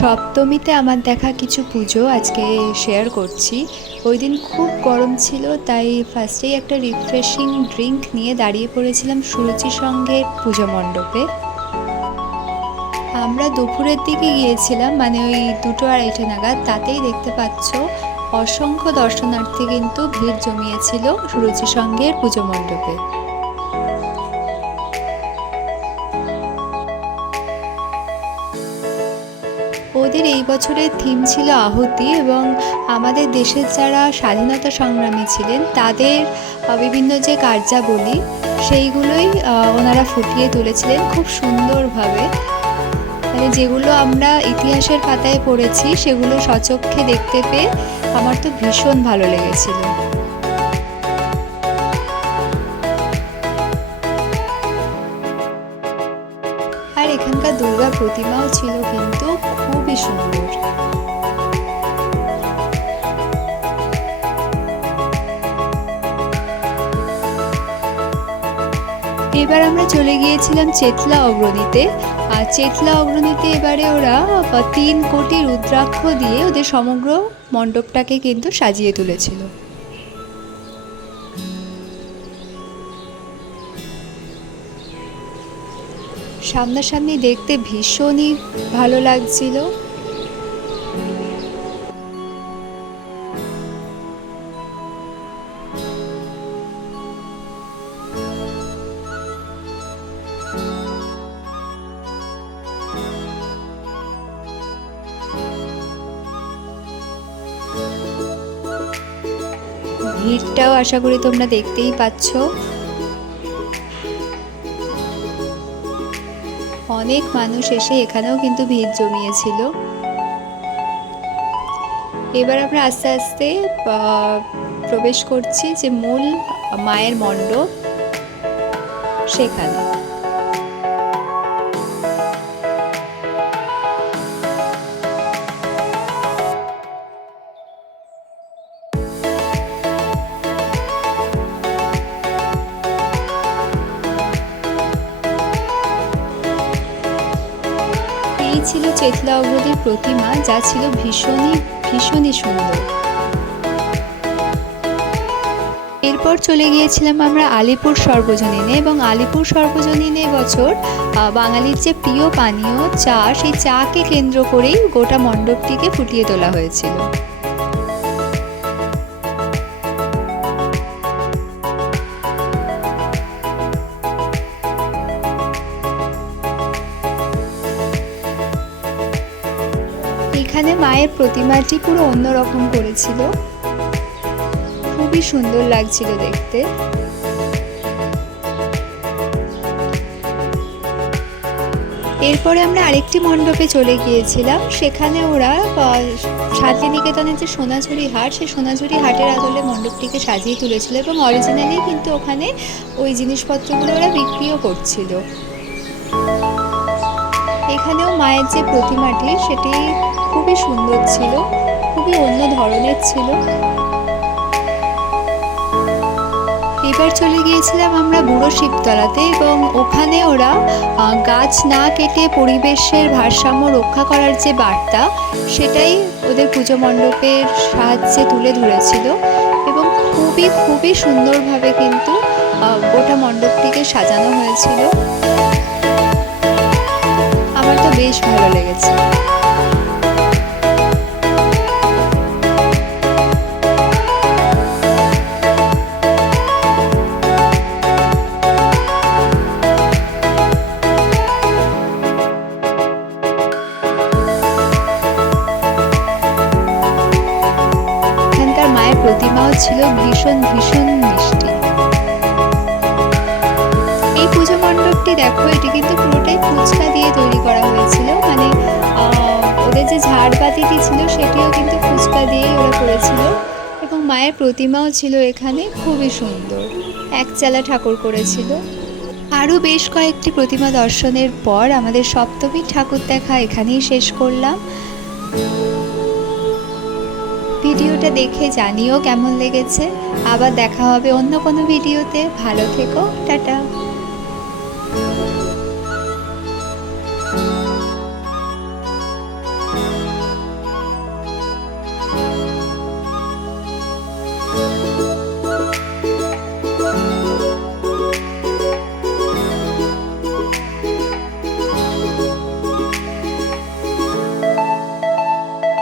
সপ্তমীতে আমার দেখা কিছু পুজো আজকে শেয়ার করছি। ওই দিন খুব গরম ছিল, তাই ফার্স্টেই একটা রিফ্রেশিং ড্রিঙ্ক নিয়ে দাঁড়িয়ে পড়েছিলাম সুরুচি সঙ্গের পুজো মণ্ডপে। আমরা দুপুরের দিকে গিয়েছিলাম, মানে ওই 2-2:30 নাগাদ। তাতেই দেখতে পাচ্ছ অসংখ্য দর্শনার্থী কিন্তু ভিড় জমিয়েছিল সুরুচি সঙ্গের পুজো মণ্ডপে। ওদের এই বছরের থিম ছিল আহুতি, এবং আমাদের দেশের যারা স্বাধীনতা সংগ্রামী ছিলেন তাদের বিভিন্ন যে কার্যাবলী সেইগুলোই ওনারা ফুটিয়ে তুলেছিলেন খুব সুন্দরভাবে। মানে যেগুলো আমরা ইতিহাসের পাতায় পড়েছি সেগুলো স্বচক্ষে দেখতে পেয়ে আমার তো ভীষণ ভালো লেগেছিল। আর এখানকার দুর্গা প্রতিমাও ছিল কিন্তু খুবই সুন্দর। এবার আমরা চলে গিয়েছিলাম চেতলা অগ্রণীতে। আর চেতলা অগ্রণীতে এবারে ওরা 3 কোটি রুদ্রাক্ষ দিয়ে ওদের সমগ্র মণ্ডপটাকে কিন্তু সাজিয়ে তুলেছিল। সামনাসামনি দেখতে ভীষণই ভালো লাগছিল। ভিড়টাও আশা করি তোমরা দেখতেই পাচ্ছ। অনেক মানুষ এসে এখানেও কিন্তু ভিড় জমিয়েছিল। এবার আমরা আস্তে আস্তে প্রবেশ করছি যে মূল মায়ের মণ্ডপ সেখানে। এই ছিল চেতলা অগ্রণীর প্রতিমা, যা ছিল ভীষণই সুন্দর। এরপর চলে গিয়েছিলাম আমরা আলিপুর সর্বজনীনে, এবং আলিপুর সর্বজনীনে বছর বাঙালির যে প্রিয় পানীয় চা, সেই চাকে কেন্দ্র করেই গোটা মণ্ডপটিকে ফুটিয়ে তোলা হয়েছিল। এখানে মায়ের প্রতিমাটি পুরো অন্যরকম করেছিল, খুবই সুন্দর লাগছিল দেখতে। এরপরে আমরা আরেকটি মণ্ডপে চলে গিয়েছিলাম। সেখানে ওরা শান্তিনিকেতনের যে সোনাঝুরি হাট, সেই সোনাঝুরি হাটের আদলে মণ্ডপটিকে সাজিয়ে তুলেছিল, এবং অরিজিনালি কিন্তু ওখানে ওই জিনিসপত্রগুলো ওরা বিক্রিও করছিল। এখানেও মায়ের যে প্রতিমাটি সেটি খুবই সুন্দর ছিল, খুবই অন্য ধরনের ছিল। এবার চলে গিয়েছিলাম আমরা বুড়ো শিবতলাতে, এবং ওখানে ওরা গাছ না কেটে পরিবেশের ভারসাম্য রক্ষা করার যে বার্তা, সেটাই ওদের পুজো মণ্ডপের সাহায্যে তুলে ধরেছিল, এবং খুবই সুন্দরভাবে কিন্তু গোটা মণ্ডপটিকে সাজানো হয়েছিল। আমার তো বেশ ভালো লেগেছে। প্রতিমাও ছিল ভীষণ মিষ্টি। এই পুজো মণ্ডপটি দেখো, এটি কিন্তু পুরোটাই ফুচকা দিয়ে তৈরি করা হয়েছিল। মানে ওদের যে ঝাড়বাতিটি ছিল সেটিও কিন্তু ফুচকা দিয়েই ওরা করেছিল, এবং মায়ের প্রতিমাও ছিল এখানে খুবই সুন্দর, একচালা ঠাকুর করেছিল। আরও বেশ কয়েকটি প্রতিমা দর্শনের পর আমাদের সপ্তমীর ঠাকুর দেখা এখানেই শেষ করলাম। ভিডিওটা দেখে জানিও কেমন লেগেছে। আবার দেখা হবে অন্য কোনো ভিডিওতে। ভালো থেকো, টাটা।